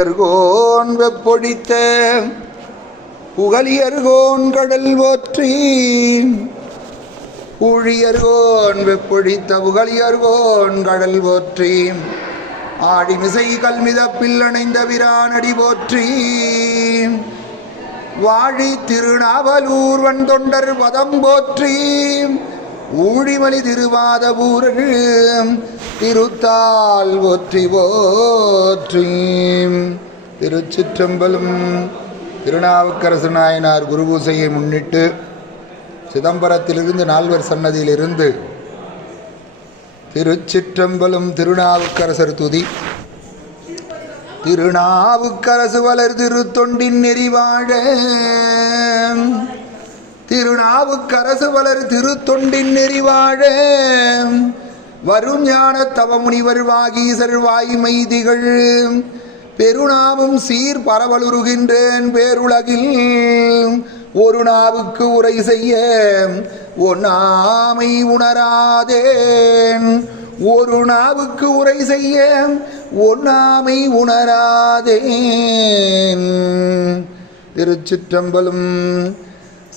வெப்பொழித்த புகழியர்கோன் கடல் போற்றி. ஊழியர்கோன் வெப்பொழித்த புகழியர்கோன் கடல் போற்றி. ஆடிமிசை கல்மிதப்பில் அணைந்த பிரானடி போற்றி. வாழி திருநாவலூர் வந்தொண்டர் பதம் போற்றி. ஊழிமலி திருவாத பூரர் திருத்தால் போற்றி போற்றி. திருச்சிற்றம்பலம். திருநாவுக்கரசு நாயனார் குருபூசையை முன்னிட்டு சிதம்பரத்திலிருந்து நால்வர் சன்னதியிலிருந்து திருச்சிற்றம்பலம் திருநாவுக்கரசர் துதி. திருநாவுக்கரசு வளர் திருத்தொண்டின் நெறிவாழ. திருநாவுக்கரசு வளர் திருத்தொண்டின் நெறிவாழ. வரும் ஞான தவமுனிவர் வாகீசர் வாய்மை திகழ். பெருநாவும் சீர் பரவலுருகின்றேன் பேருலகில். ஒரு நாவுக்கு உரை செய்ய ஒன்னாமை உணராதேன். ஒரு நாவுக்கு உரை செய்ய ஒன்னாமை உணராதேன். திருச்சிற்றம்பலம்.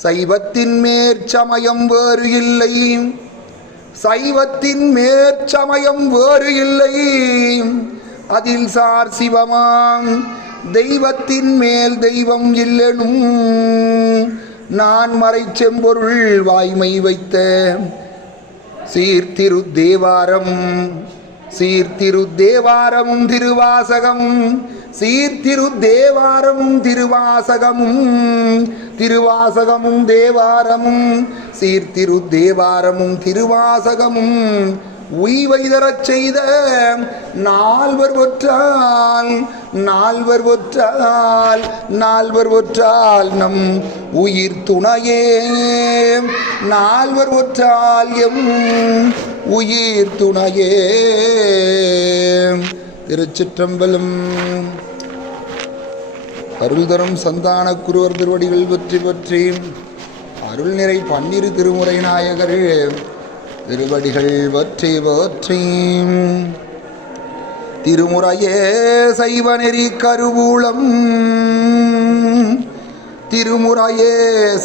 சைவத்தின் மேற்சமயம் வேறு இல்லை. சைவத்தின் மேற்சமயம் வேறு இல்லை. அதில் சார் சிவமாம் தெய்வத்தின் மேல் தெய்வம் இல்லெனும். நான் மறை செம்பொருள் வாய்மை வைத்த சீர்திரு தேவாரம். சீர்திரு தேவாரமும் திருவாசகமும். சீர்திரு தேவாரமும் திருவாசகமும். திருவாசகமும் தேவாரமும். சீர்திரு தேவாரமும் திருவாசகமும். உய்வை தரச் செய்த நால்வர் ஒற்றால். நால்வர் ஒற்றால். நால்வர் ஒற்றால் நம் உயிர் துணையே. நால்வர் ஒற்றால் எம் உயிர் துணையே. திருச்சிற்றம்பலம். அருள் தரும் சந்தான குருவர் திருவடிகள் பற்றி பற்றி அருள் நிறை பன்னிரு திருமுறை நாயகர் திருவடிகள் பற்றி போற்றி. திருமுறையே சைவநெறி கருவூலம். திருமுறையே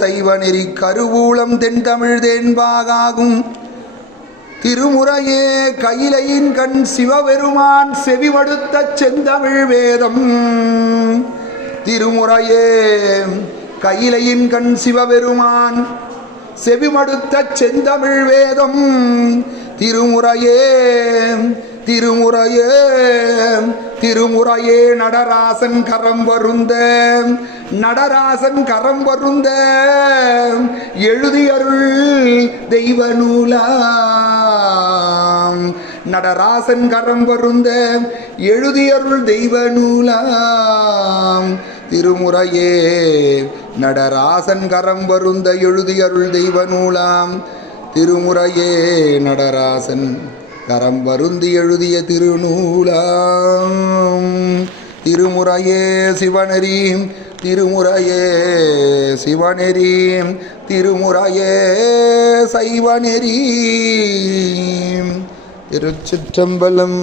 சைவநெறி கருவூலம் தென்தமிழ் தேன்பாகும். திருமுறையே கையிலையின் கண் சிவபெருமான் செவிமடுத்த செந்தமிழ் வேதம். திருமுறையே கையிலையின் கண் சிவபெருமான் செவிமடுத்த செந்தமிழ் வேதம். திருமுறையே திருமுறையே திருமுறையே நடராசன் கரம் வருந்த. நடராசன் கரம் வருந்த எழுதியருள் தெய்வ நூலாம். நடராசன் கரம் வருந்த எழுதியருள் தெய்வ நூலாம். திருமுறையே நடராசன் கரம் வருந்த எழுதியருள் தெய்வ நூலாம். திருமுறையே நடராசன் கரம் வருந்தி எழுதிய திருநூலாம். திருமுறையே சிவநெறி. திருமுறையே சிவநெறி. திருமுறையே சைவநெறி. திருச்சிற்றம்பலம்.